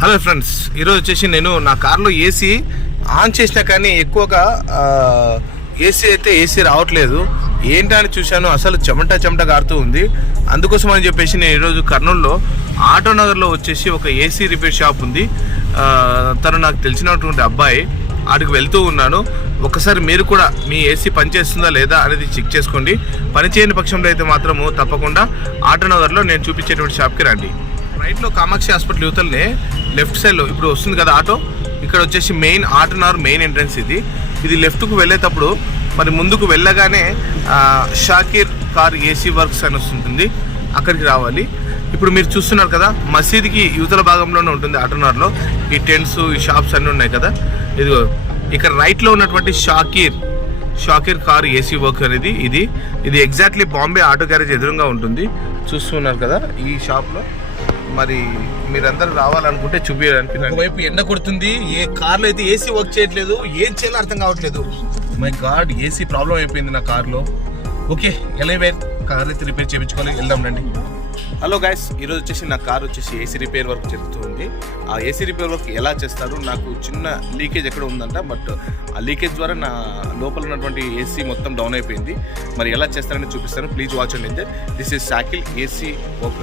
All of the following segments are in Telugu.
హలో ఫ్రెండ్స్ ఈరోజు వచ్చేసి నేను నా కార్లో ఏసీ ఆన్ చేసినా కానీ ఎక్కువగా ఏసీ అయితే ఏసీ రావట్లేదు. ఏంటని అని చూశాను అసలు చెమట చెమట కారుతూ ఉంది. అందుకోసం అని చెప్పేసి నేను ఈరోజు కర్నూలులో ఆటో నగర్లో వచ్చేసి ఒక ఏసీ రిపేర్ షాప్ ఉంది. తను నాకు తెలిసినటువంటి అబ్బాయి ఆడికి వెళ్తూ ఉన్నాను. ఒకసారి మీరు కూడా మీ ఏసీ పనిచేస్తుందా లేదా అనేది చెక్ చేసుకోండి. పనిచేయని పక్షంలో అయితే మాత్రము తప్పకుండా ఆటో నగర్లో నేను చూపించేటువంటి షాప్కి రండి. రైట్లో కామాక్షి హాస్పిటల్ యువతలనే లెఫ్ట్ సైడ్లో ఇప్పుడు వస్తుంది కదా ఆటో. ఇక్కడ వచ్చేసి మెయిన్ ఆటో మెయిన్ ఎంట్రన్స్ ఇది. ఇది లెఫ్ట్కు వెళ్ళేటప్పుడు మరి ముందుకు వెళ్ళగానే షాకీర్ కార్ ఏసీ వర్క్స్ అని వస్తుంటుంది. అక్కడికి రావాలి. ఇప్పుడు మీరు చూస్తున్నారు కదా మసీద్కి యువతల భాగంలోనే ఉంటుంది ఆటోనర్లో ఈ టెంట్స్ ఈ షాప్స్ అన్నీ ఉన్నాయి కదా. ఇదిగో ఇక్కడ రైట్లో ఉన్నటువంటి Shakir Shakir car AC work అనేది ఇది. ఇది ఎగ్జాక్ట్లీ బాంబే ఆటో గ్యారేజ్ ఎదురుగా ఉంటుంది. చూస్తున్నారు కదా ఈ షాప్లో. మరి మీరందరూ రావాలనుకుంటే చూపించడానికి ఒకవైపు ఎండ కొడుతుంది ఏ కార్లో అయితే ఏసీ వర్క్ చేయట్లేదు ఏం చేయాలో అర్థం కావట్లేదు. మై గాడ్ ఏసీ ప్రాబ్లం అయిపోయింది నా కార్లో. ఓకే ఎలా కార్ అయితే రిపేర్ చేయించుకోవాలి వెళ్దాం రండి. హలో గైస్ ఈరోజు వచ్చేసి నా కార్ వచ్చేసి ఏసీ రిపేర్ వర్క్ జరుగుతుంది. ఆ ఏసీ రిపేర్ వర్క్ ఎలా చేస్తారు? నాకు చిన్న లీకేజ్ ఎక్కడ ఉందంట బట్ ఆ లీకేజ్ ద్వారా నా లోపల ఉన్నటువంటి ఏసీ మొత్తం డౌన్ అయిపోయింది. మరి ఎలా చేస్తారని చూపిస్తాను. ప్లీజ్ వాచ్ అండి దిస్ ఇస్ సాకిల్ ఏసీ వర్క్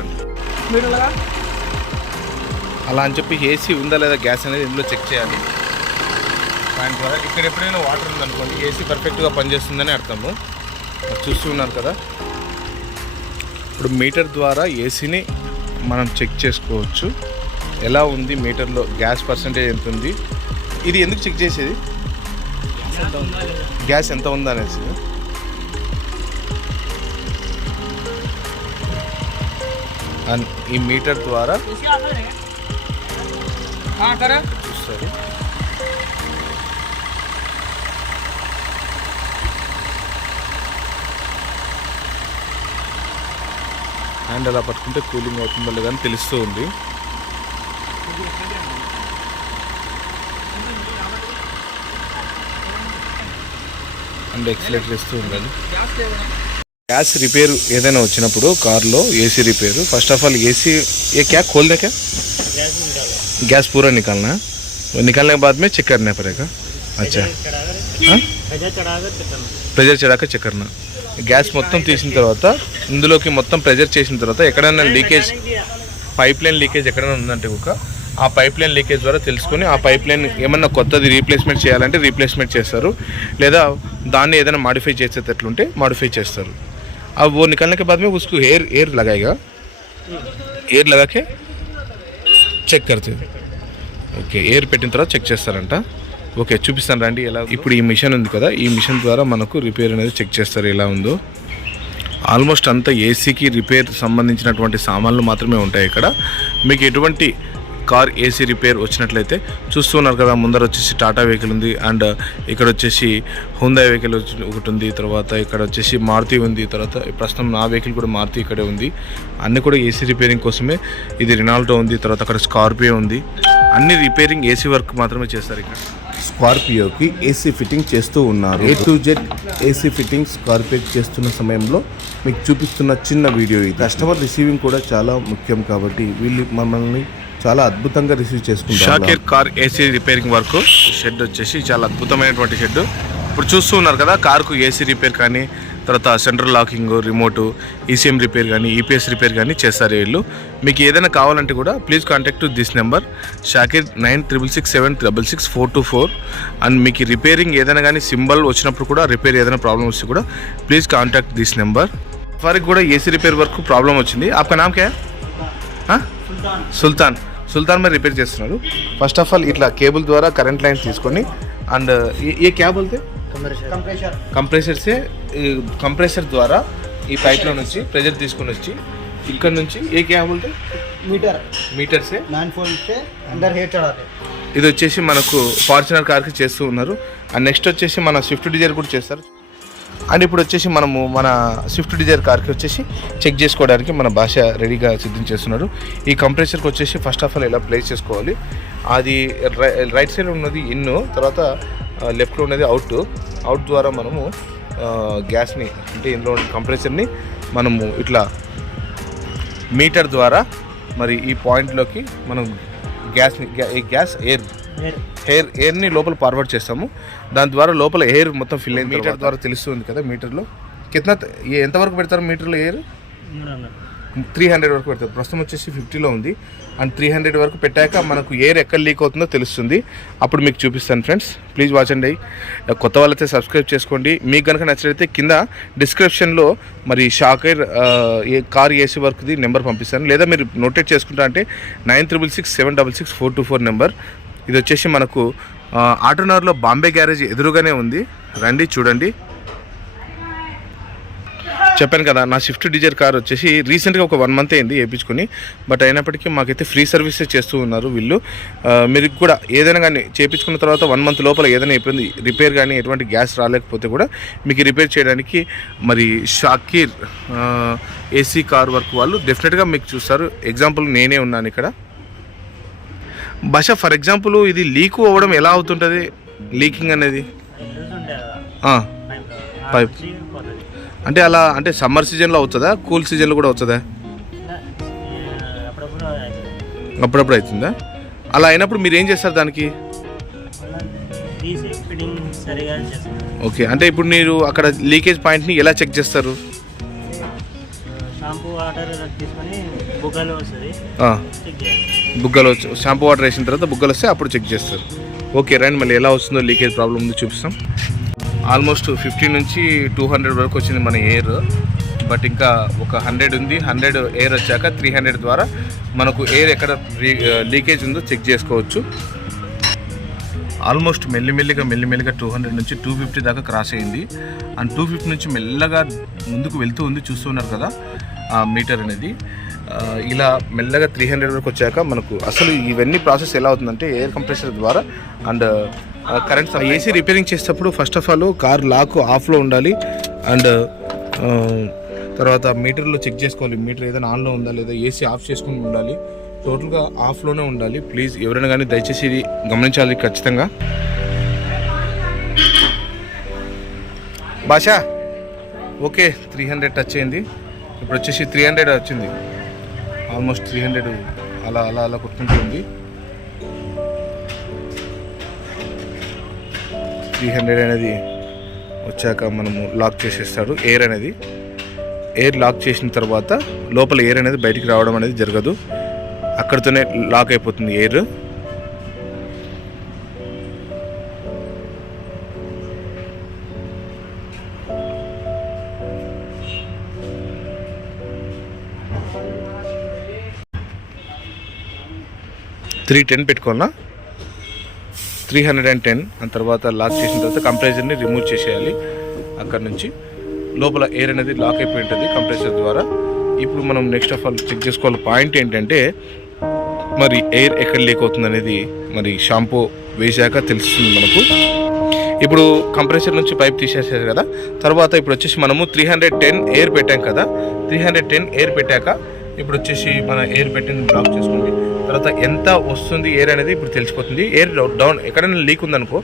అలా అని చెప్పి ఏసీ ఉందా లేదా గ్యాస్ అనేది ఇందులో చెక్ చేయాలి. దాని ద్వారా ఇక్కడ ఎప్పుడైనా వాటర్ ఉందనుకోండి ఏసీ పర్ఫెక్ట్గా పనిచేస్తుందని అర్థము. అది చూస్తూ ఉన్నారు కదా. ఇప్పుడు మీటర్ ద్వారా ఏసీని మనం చెక్ చేసుకోవచ్చు. ఎలా ఉంది మీటర్లో? గ్యాస్ పర్సంటేజ్ ఎంత ఉంది? ఇది ఎందుకు చెక్ చేసేది? గ్యాస్ ఎంత ఉందా అనేసి ఈ మీటర్ ద్వారా చూస్తారు హ్యాండ్ అలా పట్టుకుంటే కూలింగ్ అవుతుందో లేదో అని తెలుస్తూ ఉంది. అండ్ ఎక్సలేటర్ ఇస్తూ ఉండాలి. గ్యాస్ రిపేర్ ఏదైనా వచ్చినప్పుడు కార్లో AC repair first of all AC ఏ క్యా కోల్దే క్యా గ్యాస్ పూరా నికాలనా? నికాలనే బాద్ మే చెక్ वो పడేగా. అచ్చా. ప్రెజర్ చెడాక చెక్ కరనా గ్యాస్ మొత్తం తీసిన తర్వాత ఇందులోకి మొత్తం ప్రెజర్ చేసిన తర్వాత ఎక్కడైనా లీకేజ్ పైప్ లైన్ లీకేజ్ ఎక్కడైనా ఉందంటే ఒక ఆ పైప్ లైన్ లీకేజ్ ద్వారా తెలుసుకొని ఆ పైప్ లైన్ ఏమన్నా కొత్తది రీప్లేస్మెంట్ చేయాలంటే రీప్లేస్మెంట్ చేస్తారు. లేదా దాన్ని ఏదైనా మాడిఫై చేసేటట్లుంటే మాడిఫై చేస్తారు. अब वो निकलने के बाद में उसको एयर एयर लगाएगा एयर लगा के చెక్ करते ఓకే ఎయిర్ పెట్టిన తర్వాత చెక్ చేస్తారంట ఓకే చూపిస్తాను రండి ఎలా ఇప్పుడు ఈ మిషన్ ఉంది కదా ఈ మిషన్ ద్వారా మనకు రిపేర్ అనేది చెక్ చేస్తారు ఎలా ఉందో ఆల్మోస్ట్ అంతా ఏసీకి రిపేర్ సంబంధించినటువంటి సామాన్లు మాత్రమే ఉంటాయి ఇక్కడ మీకు ఎటువంటి కార్ ఏసీ రిపేర్ వచ్చినట్లయితే చూస్తున్నారు కదా ముందర వచ్చేసి టాటా వెహికల్ ఉంది అండ్ uh, ఇక్కడ వచ్చేసి హుందా వెహికల్ ఒకటి ఉంది తర్వాత ఇక్కడ వచ్చేసి మారుతి ఉంది తర్వాత ప్రస్తుతం నా వెహికల్ కూడా మారుతి ఇక్కడే ఉంది. అన్ని కూడా ఏసీ రిపేరింగ్ కోసమే ఇది రినాల్టో ఉంది తర్వాత అక్కడ స్కార్పియో ఉంది. అన్ని రిపేరింగ్ ఏసీ వర్క్ మాత్రమే చేస్తారు ఇక్కడ. స్కార్పియోకి ఏసీ ఫిట్టింగ్ చేస్తూ ఉన్నారు. A to Z AC fitting Scorpio చేస్తున్న సమయంలో మీకు చూపిస్తున్న చిన్న వీడియో ఇది. కస్టమర్ రిసీవింగ్ కూడా చాలా ముఖ్యం కాబట్టి వీళ్ళు మమ్మల్ని చాలా అద్భుతంగా రిసీవ్ చేసుకుంటారు Shakir car AC repairing work. Shed వచ్చేసి చాలా అద్భుతమైనటువంటి షెడ్ ఇప్పుడు చూస్తూ ఉన్నారు కదా కార్కు ఏసీ రిపేర్ కానీ తర్వాత central locking remote ECM repair కానీ ఈపీఎస్ రిపేర్ కానీ చేస్తారు వీళ్ళు. మీకు ఏదైనా కావాలంటే కూడా please contact this number Shakir nine triple six seven double six four two four. And మీకు రిపేరింగ్ ఏదైనా కానీ సింబల్ వచ్చినప్పుడు కూడా రిపేర్ ఏదైనా ప్రాబ్లం వస్తే కూడా ప్లీజ్ కాంటాక్ట్ దిస్ నెంబర్ వారికి కూడా ఏసీ రిపేర్ వర్క్ ప్రాబ్లం వచ్చింది. ఆప్కా నామ్ క్యా సుల్తాన్. సుల్తాన్ మరి రిపేర్ చేస్తున్నారు. ఫస్ట్ ఆఫ్ ఆల్ ఇట్లా కేబుల్ ద్వారా కరెంట్ లైన్ తీసుకొని అండ్ ఏ క్యాబుల్ కంప్రెసర్సే కంప్రెసర్ ద్వారా ఈ పైప్లో నుంచి ప్రెజర్ తీసుకొని వచ్చి ఇక్కడ నుంచి ఏ క్యాబుల్ మీటర్. మీటర్సే ఇది వచ్చేసి మనకు ఫార్చునర్ కార్కి చేస్తూ ఉన్నారు. అండ్ నెక్స్ట్ వచ్చేసి మన స్విఫ్ట్ డిజైర్ కూడా చేస్తారు. అండ్ ఇప్పుడు వచ్చేసి మనము మన స్విఫ్ట్ డిజైర్ కార్కి వచ్చేసి చెక్ చేసుకోవడానికి మన భాష రెడీగా సిద్ధం చేస్తున్నారు. ఈ కంప్రెసర్కి వచ్చేసి ఫస్ట్ ఆఫ్ ఆల్ ఇలా ప్లేస్ చేసుకోవాలి? అది రై- రైట్ సైడ్ ఉన్నది ఇన్ తర్వాత లెఫ్ట్లో ఉన్నది అవుట్ అవుట్ ద్వారా మనము గ్యాస్ని అంటే ఇందులో కంప్రెసర్ని మనము ఇట్లా మీటర్ ద్వారా మరి ఈ పాయింట్లోకి మనం గ్యాస్ని గ్యాస్ ఎయిర్ హెయిర్ ఎయిర్ ఎయిర్ని లోపల ఫార్వర్డ్ చేస్తాము. దాని ద్వారా లోపల ఎయిర్ మొత్తం ఫిల్ అయిన మీటర్ ద్వారా తెలుస్తుంది కదా మీటర్లో? కిतना ఏ- ఎంతవరకు పెడతారు మీటర్లో ఎయిర్ త్రీ హండ్రెడ్ వరకు పెడతారు. ప్రస్తుతం వచ్చేసి ఫిఫ్టీలో ఉంది. అండ్ త్రీ హండ్రెడ్ వరకు పెట్టాక మనకు ఎయిర్ ఎక్కడ లీక్ అవుతుందో తెలుస్తుంది. అప్పుడు మీకు చూపిస్తాను ఫ్రెండ్స్. ప్లీజ్ వాచ్ అండి కొత్త వాళ్ళైతే సబ్స్క్రైబ్ చేసుకోండి. మీకు కనుక నచ్చినట్లయితే కింద డిస్క్రిప్షన్లో మరి షాకర్ ఏ కార్ ఏసీ వర్క్ది నెంబర్ పంపిస్తాను. లేదా మీరు నోటెట్ చేసుకుంటా అంటే nine triple six seven double six four two four number. ఇది వచ్చేసి మనకు ఆటోనర్లో బాంబే గ్యారేజ్ ఎదురుగానే ఉంది. రండి చూడండి. చెప్పాను కదా నా స్విఫ్ట్ డిజైర్ కార్ వచ్చేసి రీసెంట్గా ఒక వన్ మంత్ అయింది వేయించుకొని బట్ అయినప్పటికీ మాకైతే ఫ్రీ సర్వీసెస్ చేస్తూ ఉన్నారు వీళ్ళు. మీరు కూడా ఏదైనా కానీ చేయించుకున్న తర్వాత వన్ మంత్ లోపల ఏదైనా అయిపోయింది రిపేర్ కానీ ఎటువంటి గ్యాస్ రాలేకపోతే కూడా మీకు రిపేర్ చేయడానికి మరి షాకీర్ ఏసీ కార్ వర్క్ వాళ్ళు డెఫినెట్గా మీకు చూస్తారు. ఎగ్జాంపుల్ నేనే ఉన్నాను ఇక్కడ. బష ఫర్ ఎగ్జాంపుల్ ఇది లీక్ అవ్వడం ఎలా అవుతుంటుంది? లీకింగ్ అనేది. పైప్ అంటే అలా అంటే సమ్మర్ సీజన్లో అవుతుందా? కూల్ సీజన్లో కూడా అవుతుందా? అప్పుడప్పుడు అవుతుందా? అలా అయినప్పుడు మీరు ఏం చేస్తారు దానికి? ఓకే. అంటే ఇప్పుడు మీరు అక్కడ లీకేజ్ పాయింట్ని ఎలా చెక్ చేస్తారు? షాంపూ వాటర్ తీసుకొని బుగ్గలు వస్తుంది. ఆ, చెక్ చేయాలి. బుగ్గలు వచ్చి షాంపూ వాటర్ వేసిన తర్వాత బుగ్గలు వస్తే అప్పుడు చెక్ చేస్తారు. ఓకే రండి మళ్ళీ ఎలా వస్తుందో లీకేజ్ ప్రాబ్లం ఉందో చూపిస్తాం. ఆల్మోస్ట్ ఫిఫ్టీ నుంచి టూ హండ్రెడ్ వరకు వచ్చింది మన ఎయిర్. బట్ ఇంకా ఒక హండ్రెడ్ ఉంది. హండ్రెడ్ ఎయిర్ వచ్చాక త్రీ హండ్రెడ్ ద్వారా మనకు ఎయిర్ ఎక్కడ లీకేజ్ ఉందో చెక్ చేసుకోవచ్చు. ఆల్మోస్ట్ మెల్లిమెల్లిగా మెల్లిమెల్లిగా టూ హండ్రెడ్ నుంచి టూ ఫిఫ్టీ దాకా క్రాస్ అయింది. అండ్ టూ ఫిఫ్టీ నుంచి మెల్లగా ముందుకు వెళ్తూ ఉంది చూస్తున్నారు కదా ఆ మీటర్ అనేది. ఇలా మెల్లగా త్రీ హండ్రెడ్ వరకు వచ్చాక మనకు అసలు ఇవన్నీ ప్రాసెస్ ఎలా అవుతుందంటే ఎయిర్ కంప్రెసర్ ద్వారా అండ్ కరెంట్ ఏసీ రిపేరింగ్ చేసేటప్పుడు first of all car lock ఆఫ్లో ఉండాలి అండ్ తర్వాత మీటర్లో చెక్ చేసుకోవాలి. మీటర్ ఏదైనా ఆన్లో ఉందా లేదా ఏసీ ఆఫ్ చేసుకుని ఉండాలి. టోటల్గా ఆఫ్లోనే ఉండాలి. ప్లీజ్ ఎవరైనా కానీ దయచేసి ఇది గమనించాలి ఖచ్చితంగా. భాష ఓకే త్రీ హండ్రెడ్ టచ్ అయింది. ఇప్పుడు వచ్చేసి త్రీ హండ్రెడ్ వచ్చింది. ఆల్మోస్ట్ త్రీ హండ్రెడ్ అలా అలా అలా కొట్టుకుంటుంది త్రీ హండ్రెడ్ అనేది వచ్చాక మనము లాక్ చేసేస్తాడు ఎయిర్ అనేది. ఎయిర్ లాక్ చేసిన తర్వాత లోపల ఎయిర్ అనేది బయటికి రావడం అనేది జరగదు. అక్కడితోనే లాక్ అయిపోతుంది ఎయిర్ త్రీ టెన్ పెట్టుకోవాలా త్రీ హండ్రెడ్ అండ్ టెన్. ఆ తర్వాత లాక్ చేసిన తర్వాత కంప్రెసర్ని రిమూవ్ చేసేయాలి. అక్కడ నుంచి లోపల ఎయిర్ అనేది లాక్ అయిపోయి ఉంటుంది కంప్రెసర్ ద్వారా. ఇప్పుడు మనం నెక్స్ట్ ఆఫ్ ఆల్ చెక్ చేసుకోవాలి. పాయింట్ ఏంటంటే మరి ఎయిర్ ఎక్కడ లీక్ అవుతుంది అనేది మరి షాంపూ వేసాక తెలుస్తుంది మనకు. ఇప్పుడు కంప్రెసర్ నుంచి పైప్ తీసేసారు కదా. తర్వాత ఇప్పుడు వచ్చేసి మనము త్రీ హండ్రెడ్ టెన్ ఎయిర్ పెట్టాం కదా. త్రీ హండ్రెడ్ టెన్ ఎయిర్ పెట్టాక ఇప్పుడు వచ్చేసి మన ఎయిర్ పెట్టింది బ్లాక్ చేసుకోండి. తర్వాత ఎంత వస్తుంది ఎయిర్ అనేది ఇప్పుడు తెలిసిపోతుంది. ఎయిర్ డౌన్ ఎక్కడైనా లీక్ ఉందనుకో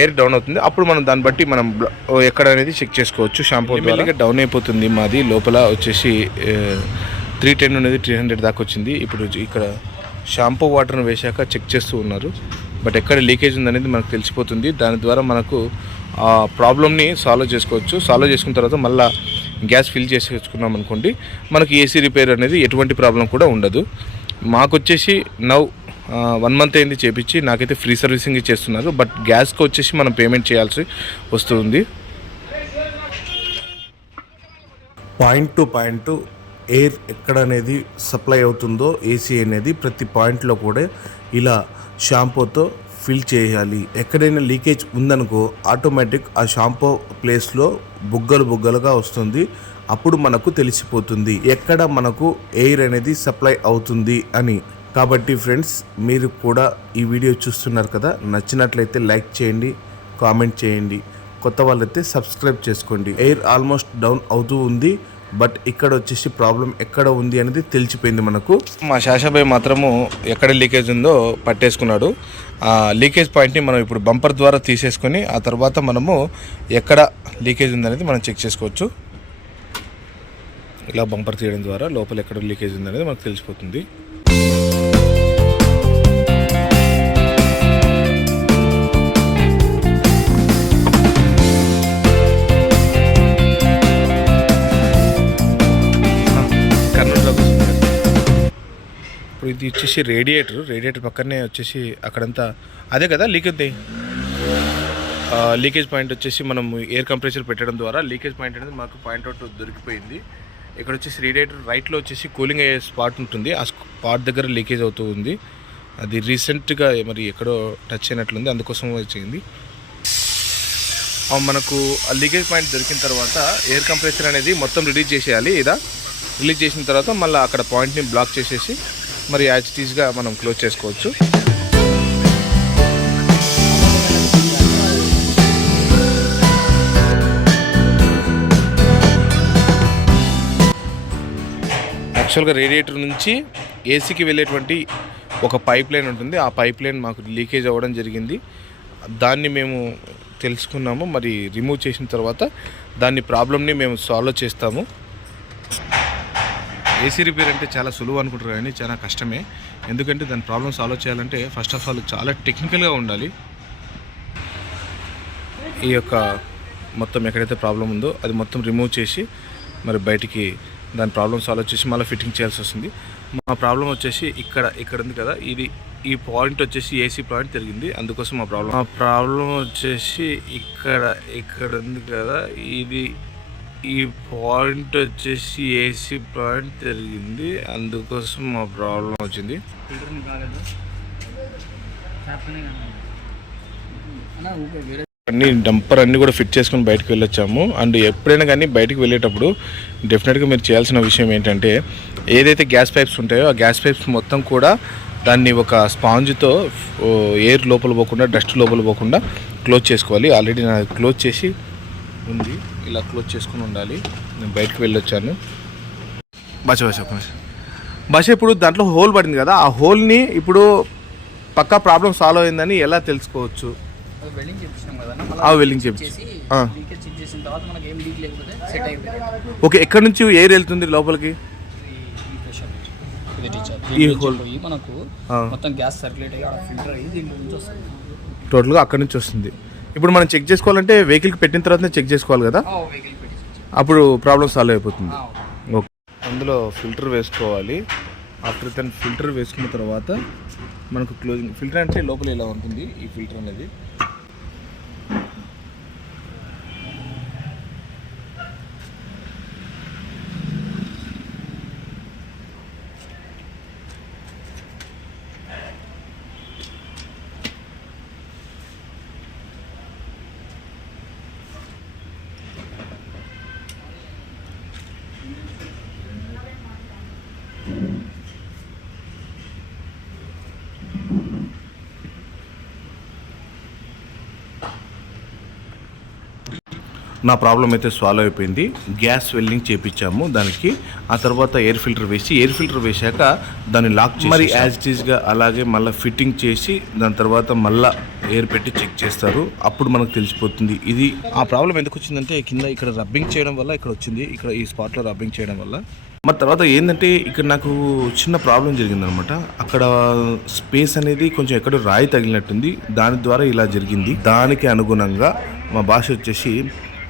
ఎయిర్ డౌన్ అవుతుంది. అప్పుడు మనం దాన్ని బట్టి మనం ఎక్కడ అనేది చెక్ చేసుకోవచ్చు. షాంపూ ద్వారా. డౌన్ అయిపోతుంది. మాది లోపల వచ్చేసి త్రీ టెన్ అనేది త్రీ హండ్రెడ్ దాకా వచ్చింది. ఇప్పుడు ఇక్కడ షాంపూ వాటర్ని వేశాక చెక్ చేస్తూ ఉన్నారు. బట్ ఎక్కడ లీకేజ్ ఉందనేది మనకు తెలిసిపోతుంది. దాని ద్వారా మనకు ఆ ప్రాబ్లమ్ని సాల్వ్ చేసుకోవచ్చు. సాల్వ్ చేసుకున్న తర్వాత మళ్ళీ గ్యాస్ ఫిల్ చేసుకున్నాం అనుకోండి మనకి ఏసీ రిపేర్ అనేది ఎటువంటి ప్రాబ్లం కూడా ఉండదు. మాకు వచ్చేసి నవ్ వన్ మంత్ అయింది చేపించి నాకైతే ఫ్రీ సర్వీసింగ్ చేస్తున్నారు బట్ గ్యాస్కి వచ్చేసి మనం పేమెంట్ చేయాల్సి వస్తుంది. పాయింట్ టు పాయింట్ ఎయిర్ ఎక్కడ అనేది సప్లై అవుతుందో ఏసీ అనేది ప్రతి పాయింట్లో కూడా ఇలా షాంపూతో ఫిల్ చేయాలి. ఎక్కడైనా లీకేజ్ ఉందనుకో ఆటోమేటిక్ ఆ షాంపూ ప్లేస్లో బుగ్గలు బుగ్గలుగా వస్తుంది. అప్పుడు మనకు తెలిసిపోతుంది ఎక్కడ మనకు ఎయిర్ అనేది సప్లై అవుతుంది అని. కాబట్టి ఫ్రెండ్స్ మీరు కూడా ఈ వీడియో చూస్తున్నారు కదా? నచ్చినట్లయితే లైక్ చేయండి కామెంట్ చేయండి. కొత్త వాళ్ళైతే సబ్స్క్రైబ్ చేసుకోండి. ఎయిర్ ఆల్మోస్ట్ డౌన్ అవుతూ ఉంది. బట్ ఇక్కడ వచ్చేసి ప్రాబ్లం ఎక్కడ ఉంది అనేది తెలిసిపోయింది మనకు. మా శాషాభాయ్ మాత్రము ఎక్కడ లీకేజ్ ఉందో పట్టేసుకున్నాడు. ఆ లీకేజ్ పాయింట్ని మనం ఇప్పుడు బంపర్ ద్వారా తీసేసుకొని ఆ తర్వాత మనము ఎక్కడ లీకేజ్ ఉందనేది మనం చెక్ చేసుకోవచ్చు. ఇలా బంపర్ తీయడం ద్వారా లోపల ఎక్కడ లీకేజ్ ఉందనేది మనకు తెలిసిపోతుంది. ఇది వచ్చేసి రేడియేటర్ రేడియేటర్ పక్కనే వచ్చేసి అక్కడంతా. అదే కదా లీక్ ఉంది. లీకేజ్ పాయింట్ వచ్చేసి మనం ఎయిర్ కంప్రెసర్ పెట్టడం ద్వారా లీకేజ్ పాయింట్ అనేది మాకు పాయింట్ అవుట్ దొరికిపోయింది. ఇక్కడ వచ్చేసి రేడియేటర్ రైట్లో వచ్చేసి కూలింగ్ అయ్యే స్పాట్ ఉంటుంది. ఆ స్పాట్ దగ్గర లీకేజ్ అవుతూ ఉంది. అది రీసెంట్గా మరి ఎక్కడో టచ్ అయినట్లుంది. అందుకోసం వచ్చింది. మనకు ఆ లీకేజ్ పాయింట్ దొరికిన తర్వాత ఎయిర్ కంప్రెసర్ అనేది మొత్తం రిలీజ్ చేసేయాలి. ఇదా? రిలీజ్ చేసిన తర్వాత మళ్ళీ అక్కడ పాయింట్ని బ్లాక్ చేసేసి మరి యాజ్ టీజ్గా మనం క్లోజ్ చేసుకోవచ్చు. యాక్చువల్గా రేడియేటర్ నుంచి ఏసీకి వెళ్ళేటువంటి ఒక పైప్ లైన్ ఉంటుంది. ఆ పైప్ లైన్ మాకు లీకేజ్ అవ్వడం జరిగింది. దాన్ని మేము తెలుసుకున్నాము. మరి రిమూవ్ చేసిన తర్వాత దాన్ని ప్రాబ్లమ్ని మేము సాల్వ్ చేస్తాము. ఏసీ రిపేర్ అంటే చాలా సులువు అనుకుంటారు కానీ చాలా కష్టమే. ఎందుకంటే దాని ప్రాబ్లమ్ సాల్వ్ చేయాలంటే ఫస్ట్ ఆఫ్ ఆల్ చాలా టెక్నికల్గా ఉండాలి. ఈ యొక్క మొత్తం ఎక్కడైతే ప్రాబ్లం ఉందో అది మొత్తం రిమూవ్ చేసి మరి బయటికి దాని ప్రాబ్లమ్ సాల్వ్ చేసి మళ్ళీ ఫిట్టింగ్ చేయాల్సి వస్తుంది. మా ప్రాబ్లం వచ్చేసి ఇక్కడ ఇక్కడ ఉంది కదా ఇది ఈ పాయింట్ వచ్చేసి ఏసీ పాయింట్ తిరిగింది. అందుకోసం మా ప్రాబ్లం మా ప్రాబ్లం వచ్చేసి ఇక్కడ ఇక్కడ ఉంది కదా ఇది ఈ పాయింట్ వచ్చేసి ఏసీ పాయింట్ తిరిగింది. అందుకోసం మా ప్రాబ్లం వచ్చింది. అన్ని డంపర్ అన్ని కూడా ఫిట్ చేసుకొని బయటకు వెళ్ళొచ్చాము. అండ్ ఎప్పుడైనా కానీ బయటకు వెళ్ళేటప్పుడు డెఫినెట్గా మీరు చేయాల్సిన విషయం ఏంటంటే ఏదైతే గ్యాస్ పైప్స్ ఉంటాయో ఆ గ్యాస్ పైప్స్ మొత్తం కూడా దాన్ని ఒక స్పాంజ్తో ఎయిర్ లోపల పోకుండా డస్ట్ లోపల పోకుండా క్లోజ్ చేసుకోవాలి. ఆల్రెడీ నా క్లోజ్ చేసి ఉంది. ఇలా క్లోజ్ చేసుకుని ఉండాలి. నేను బయటకు వెళ్ళొచ్చాను. ఒక నిమిషం. భాష ఇప్పుడు దాంట్లో హోల్ పడింది కదా ఆ హోల్ని ఇప్పుడు పక్కా ప్రాబ్లం సాల్వ్ అయిందని ఎలా తెలుసుకోవచ్చు? ఆ వెల్డింగ్ చేపించి. చేసి ఆ. లీకేజ్ చెక్ చేసిన తర్వాత మనకి ఏం లీక్ లేకపోతే సెట్ అయిపోయింది. ఓకే ఎక్కడి నుంచి ఎయిర్ వెళ్తుంది లోపలికి? ఈ మనకు. మొత్తం గ్యాస్ సర్క్యులేట్ అయ్యి అక్కడ ఫిల్టర్ అయ్యి దీని నుంచి వస్తుంది. టోటల్గా అక్కడి నుంచి వస్తుంది. ఇప్పుడు మనం చెక్ చేసుకోవాలంటే వెహికల్కి పెట్టిన తర్వాతనే చెక్ చేసుకోవాలి కదా? అప్పుడు ప్రాబ్లం సాల్వ్ అయిపోతుంది. ఓకే. అందులో ఫిల్టర్ వేసుకోవాలి. ఆఫ్టర్ దాన్ని ఫిల్టర్ వేసుకున్న తర్వాత మనకు క్లోజింగ్ ఫిల్టర్ అంటే లోపల ఇలా ఉంటుంది ఈ ఫిల్టర్ అనేది. నా ప్రాబ్లం అయితే సాల్వ్ అయిపోయింది. గ్యాస్ వెల్డింగ్ చేపించాము దానికి. ఆ తర్వాత ఎయిర్ ఫిల్టర్ వేసి ఎయిర్ ఫిల్టర్ వేశాక దాన్ని లాక్ మరి యాజ్ ఇట్ ఈస్గా అలాగే మళ్ళీ ఫిట్టింగ్ చేసి దాని తర్వాత మళ్ళీ ఎయిర్ పెట్టి చెక్ చేస్తారు. అప్పుడు మనకు తెలిసిపోతుంది. ఇది ఆ ప్రాబ్లం ఎందుకు వచ్చిందంటే కింద ఇక్కడ రబ్బింగ్ చేయడం వల్ల ఇక్కడ వచ్చింది. ఇక్కడ ఈ స్పాట్లో రబ్బింగ్ చేయడం వల్ల. మరి తర్వాత ఏంటంటే ఇక్కడ నాకు చిన్న ప్రాబ్లం జరిగిందనమాట. అక్కడ స్పేస్ అనేది కొంచెం ఎక్కడో రాయి తగిలినట్టుంది. దాని ద్వారా ఇలా జరిగింది. దానికి అనుగుణంగా మా భాష వచ్చేసి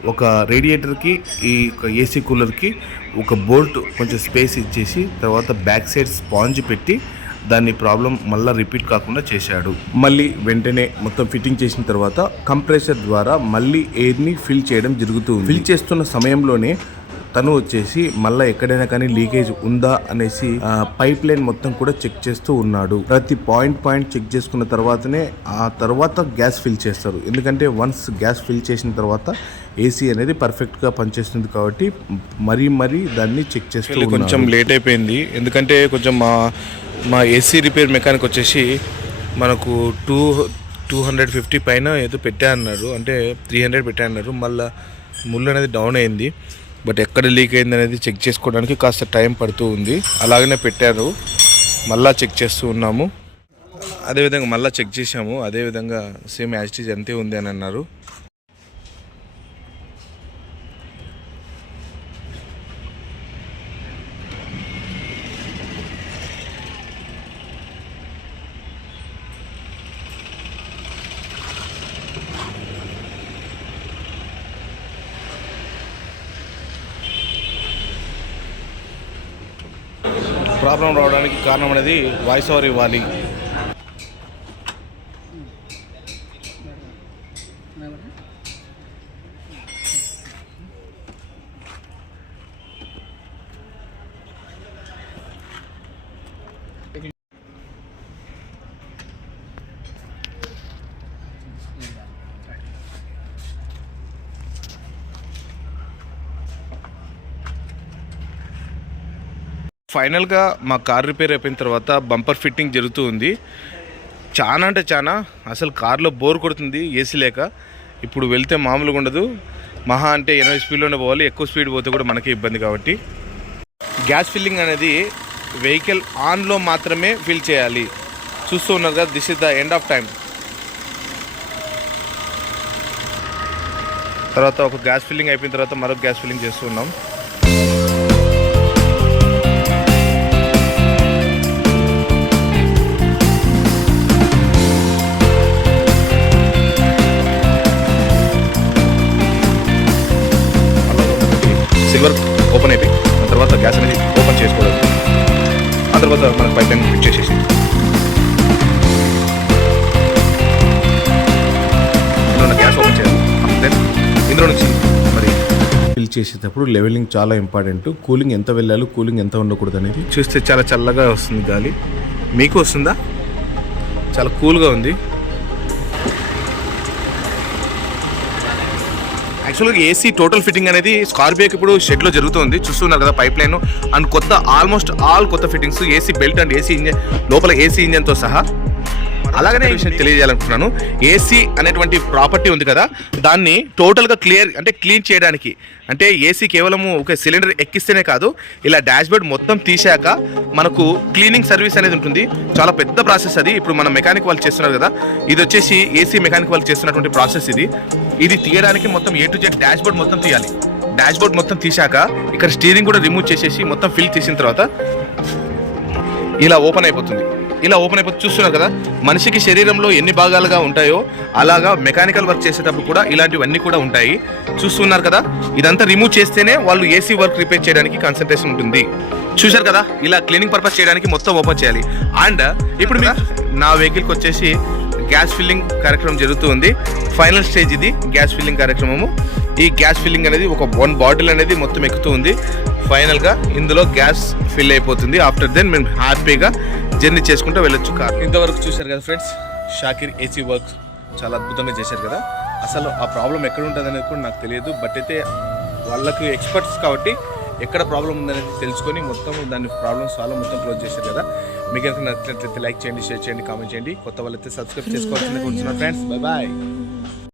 ఒక రేడియేటర్కి ఈ ఏసీ కూలర్కి ఒక బోల్ట్ కొంచెం స్పేస్ ఇచ్చేసి తర్వాత బ్యాక్ సైడ్ స్పాంజ్ పెట్టి దాన్ని ప్రాబ్లం మళ్ళీ రిపీట్ కాకుండా చేశాడు. మళ్ళీ వెంటనే మొత్తం ఫిట్టింగ్ చేసిన తర్వాత కంప్రెసర్ ద్వారా మళ్ళీ ఎయిర్ని ఫిల్ చేయడం జరుగుతుంది ఫిల్ చేస్తున్న సమయంలోనే తను వచ్చేసి మళ్ళీ ఎక్కడైనా కానీ లీకేజ్ ఉందా అనేసి పైప్ లైన్ మొత్తం కూడా చెక్ చేస్తూ ఉన్నాడు. ప్రతి పాయింట్ పాయింట్ చెక్ చేసుకున్న తర్వాతనే ఆ తర్వాత గ్యాస్ ఫిల్ చేస్తారు. ఎందుకంటే వన్స్ గ్యాస్ ఫిల్ చేసిన తర్వాత ఏసీ అనేది పర్ఫెక్ట్గా పనిచేస్తుంది కాబట్టి మరీ మరీ దాన్ని చెక్ చేస్తూ కొంచెం లేట్ అయిపోయింది. ఎందుకంటే కొంచెం మా మా ఏసీ రిపేర్ మెకానిక్ వచ్చేసి మనకు టూ టూ హండ్రెడ్ ఫిఫ్టీ పైన ఏదో పెట్టా అన్నారు. అంటే త్రీ హండ్రెడ్ పెట్టా అన్నారు. మళ్ళీ ముళ్ళు అనేది డౌన్ అయింది. బట్ ఎక్కడ లీక్ అయింది అనేది చెక్ చేసుకోవడానికి కాస్త టైం పడుతూ ఉంది. అలాగనే పెట్టారు. మళ్ళా చెక్ చేస్తూ ఉన్నాము. అదేవిధంగా మళ్ళీ చెక్ చేసాము అదేవిధంగా సేమ్ యాజిటీజ్ అంతే ఉంది అని అన్నారు. ప్రాబ్లం రావడానికి కారణం అనేది వాయిస్ ఓవర్ ఇవ్వాలి. ఫైనల్గా మా కార్ రిపేర్ అయిపోయిన తర్వాత బంపర్ ఫిట్టింగ్ జరుగుతూ ఉంది. చాలా అంటే చాలా అసలు కార్లో బోర్ కొడుతుంది ఏసీ లేక. ఇప్పుడు వెళ్తే మామూలుగా ఉండదు. మహా అంటే ఎనభై స్పీడ్లోనే పోవాలి ఎక్కువ స్పీడ్ పోతే కూడా మనకే ఇబ్బంది కాబట్టి. గ్యాస్ ఫిల్లింగ్ అనేది వెహికల్ ఆన్లో మాత్రమే ఫిల్ చేయాలి. చూస్తూ ఉన్నారు కదా this is the end of time తర్వాత ఒక గ్యాస్ ఫిల్లింగ్ అయిపోయిన తర్వాత మరొక గ్యాస్ ఫిల్లింగ్ చేస్తూ చేసేటప్పుడు లెవెలింగ్ చాలా ఇంపార్టెంట్. కూలింగ్ ఎంత వెళ్ళాలి కూలింగ్ ఎంత ఉండకూడదు అనేది చూస్తే చాలా చల్లగా వస్తుంది గాలి. మీకు వస్తుందా? చాలా కూల్గా ఉంది. యాక్చువల్గా ఏసీ టోటల్ ఫిట్టింగ్ అనేది స్కార్పియోకి ఇప్పుడు షెడ్లో జరుగుతుంది. చూస్తున్నారు కదా పైప్ లైన్ అండ్ కొత్త ఆల్మోస్ట్ ఆల్ కొత్త fittings AC belt and AC engine లోపల ఏసీ ఇంజన్తో సహా అలాగనే ఈ విషయం తెలియజేయాలనుకుంటున్నాను. ఏసీ అనేటువంటి ప్రాపర్టీ ఉంది కదా దాన్ని టోటల్గా క్లియర్ అంటే క్లీన్ చేయడానికి. అంటే ఏసీ కేవలం ఒక సిలిండర్ ఎక్కిస్తేనే కాదు ఇలా డాష్బోర్డ్ మొత్తం తీసాక మనకు క్లీనింగ్ సర్వీస్ అనేది ఉంటుంది. చాలా పెద్ద ప్రాసెస్ అది. ఇప్పుడు మన మెకానిక్ వాళ్ళు చేస్తున్నారు కదా ఇది వచ్చేసి ఏసీ మెకానిక్ వాళ్ళు చేస్తున్నటువంటి ప్రాసెస్ ఇది. ఇది తీయడానికి మొత్తం ఏ టు జెడ్ డాష్బోర్డ్ మొత్తం తీయాలి. డాష్బోర్డ్ మొత్తం తీసాక ఇక్కడ స్టీరింగ్ కూడా రిమూవ్ చేసేసి మొత్తం ఫిల్ తీసిన తర్వాత ఇలా ఓపెన్ అయిపోతుంది. ఇలా ఓపెన్ అయిపోతే చూస్తున్నారు కదా మనిషికి శరీరంలో ఎన్ని భాగాలుగా ఉంటాయో అలాగా మెకానికల్ వర్క్ చేసేటప్పుడు కూడా ఇలాంటివన్నీ కూడా ఉంటాయి. చూస్తున్నారు కదా ఇదంతా రిమూవ్ చేస్తేనే వాళ్ళు ఏసీ వర్క్ రిపేర్ చేయడానికి కాన్సన్ట్రేషన్ ఉంటుంది. చూశారు కదా ఇలా క్లీనింగ్ పర్పస్ చేయడానికి మొత్తం ఓపెన్ చేయాలి. అండ్ ఇప్పుడు నా వెహికల్కి వచ్చేసి గ్యాస్ ఫిల్లింగ్ కార్యక్రమం జరుగుతూ ఉంది ఫైనల్ స్టేజ్ ఇది గ్యాస్ ఫిల్లింగ్ కార్యక్రమము. ఈ గ్యాస్ ఫిల్లింగ్ అనేది ఒక వన్ బాటిల్ అనేది మొత్తం ఎక్కుతూ ఉంది. ఫైనల్గా ఇందులో గ్యాస్ ఫిల్ అయిపోతుంది. ఆఫ్టర్ దెన్ మేము హ్యాపీగా జర్నీ చేసుకుంటూ వెళ్ళొచ్చు కార్. ఇంతవరకు చూశారు కదా ఫ్రెండ్స్ షాకిర్ ఏసీ వర్క్ చాలా అద్భుతంగా చేశారు కదా. అసలు ఆ ప్రాబ్లం ఎక్కడ ఉంటుంది అనేది కూడా నాకు తెలియదు. బట్ అయితే వాళ్ళకి ఎక్స్పర్ట్స్ కాబట్టి ఎక్కడ ప్రాబ్లం ఉందనేది తెలుసుకొని మొత్తం దాని ప్రాబ్లమ్ సాల్వ్ మొత్తం క్లోజ్ చేశారు కదా. మీకు కనుక నచ్చినట్లయితే లైక్ చేయండి షేర్ చేయండి కామెంట్ చేయండి. కొత్త వాళ్ళైతే సబ్స్క్రైబ్ చేసుకోవాల్సింది కొంటున్నాను ఫ్రెండ్స్. Bye bye